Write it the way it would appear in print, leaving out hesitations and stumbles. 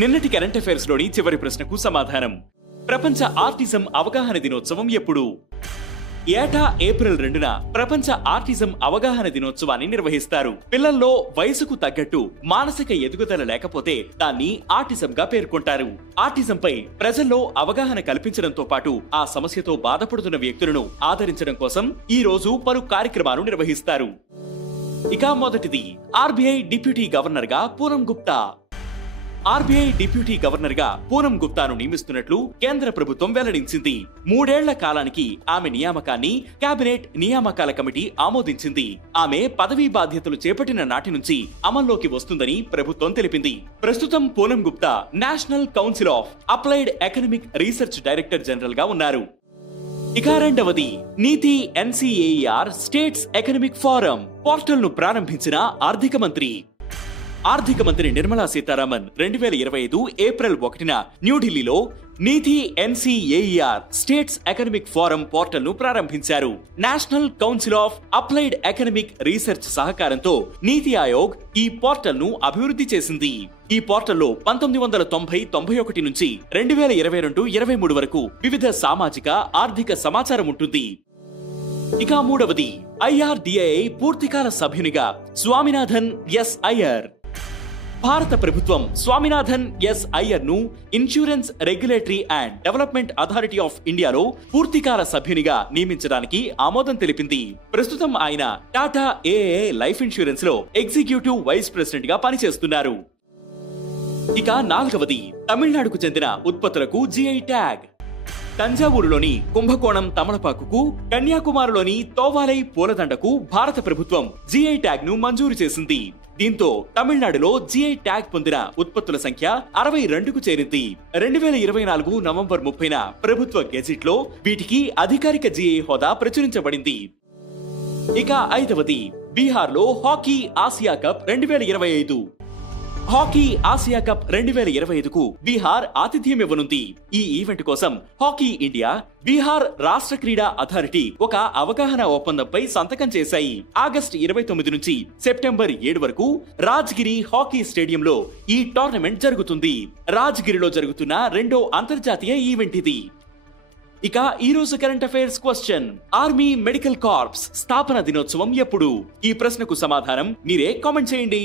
నిన్నటి current affairs లోని చివరి ప్రశ్నకు సమాధానం. ప్రపంచ ఆర్టిజం అవగాహన దినోత్సవం ఎప్పుడు? ఏటా ఏప్రిల్ 2న ప్రపంచ ఆర్టిజం అవగాహన దినోత్సవాన్ని నిర్వహిస్తారు. పిల్లల్లో వయసుకు తగ్గట్టు మానసిక ఎదుగుదల లేకపోతే దాన్ని ఆర్టిజంగా పేర్కొంటారు. ఆర్టిజంపై ప్రజల్లో అవగాహన కల్పించడంతో పాటు ఆ సమస్యతో బాధపడుతున్న వ్యక్తులను ఆదరించడం కోసం ఈ రోజు పలు కార్యక్రమాలు నిర్వహిస్తారు. ఇక మొదటిది, ఆర్బీఐ డిప్యూటీ గవర్నర్ గా Poonam Gupta. RBI deputy governor గా పూనం గుప్తాను నియమిస్తున్నట్లు కేంద్ర ప్రభుత్వం వెల్లడించింది. 3 ఏళ్ల కాలానికి ఆమె నియామకాన్ని కేబినెట్ నియామకాల కమిటీ ఆమోదించింది. ఆమె పదవీ బాధ్యతలు చేపట్టిన నాటి నుంచి అమల్లోకి వస్తుందని ప్రభుత్వం తెలిపింది. ప్రస్తుతం Poonam Gupta national council of applied economic research director general గా ఉన్నారు. ఇక రెండవది, నీతి ఎన్సీఏఆర్ స్టేట్స్ ఎకనమిక్ ఫోరం పోర్టల్ ను ప్రారంభించిన ఆర్థిక మంత్రి నిర్మలా సీతారామన్ 2025 ఏప్రిల్ 1న న్యూఢిల్లీలో నీతి ఎన్సీఏఆర్ స్టేట్స్ ఎకనమిక్ ఫోరం పోర్టల్ ను ప్రారంభించారు. National council of applied economic research సహకారంతో నీతి ఆయోగ్ ఈ పోర్టల్ ను అభివృద్ధి చేసింది. ఈ పోర్టల్లో 1990-91 నుంచి 2022-23 వరకు వివిధ సామాజిక ఆర్థిక సమాచారం ఉంటుంది. ఇక మూడవది, ఐఆర్డీఏఐ పూర్తికాల సభ్యునిగా స్వామినాథన్ ఎస్ అయ్యర్. భారత ప్రభుత్వం స్వామినాథన్ ఎస్ అయ్యర్ ను insurance regulatory and development authority of ఇండియాలో పూర్తికాల సభ్యునిగా నియమించడానికి ఆమోదం తెలిపింది. ప్రస్తుతం ఆయన టాటా ఏఏ లైఫ్ ఇన్సూరెన్స్ లో ఎగ్జిక్యూటివ్ వైస్ ప్రెసిడెంట్ గా పనిచేస్తున్నారు. ఇక నాలుగవది, తమిళనాడుకు చెందిన ఉత్పత్తులకు జిఐ ట్యాగ్. తంజావూరులోని కుంభకోణం తమలపాకుకు, కన్యాకుమారిలోని తోవాలై పూలదండకు భారత ప్రభుత్వం జిఐ ట్యాగ్ ను మంజూరు చేసింది. దీంతో తమిళనాడులో జిఐ ట్యాగ్ పొందిన ఉత్పత్తుల సంఖ్య 62కు చేరింది. 2024 నవంబర్ 30న ప్రభుత్వ గెజిట్ లో వీటికి అధికారిక జిఐ హోదా ప్రచురించబడింది. ఇక ఐదవది, బీహార్ లో hockey Asia cup 2025. Hockey Asia cup 2025కు బీహార్ ఆతిథ్యం ఇవ్వనుంది. ఈ ఈవెంట్ కోసం హాకీ ఇండియా, బీహార్ రాష్ట్ర క్రీడా అథారిటీ ఒక అవగాహన ఒప్పందంపై సంతకం చేశాయి. ఆగస్టు 29 నుంచి సెప్టెంబర్ 7 వరకు రాజ్గిరి హాకీ స్టేడియంలో ఈ టోర్నమెంట్ జరుగుతుంది. రాజ్గిరిలో జరుగుతున్న 2వ అంతర్జాతీయ ఈవెంట్ ఇది. ఇక ఈ రోజు current affairs question, army medical corps స్థాపన దినోత్సవం ఎప్పుడు? ఈ ప్రశ్నకు సమాధానం మీరే కామెంట్ చేయండి.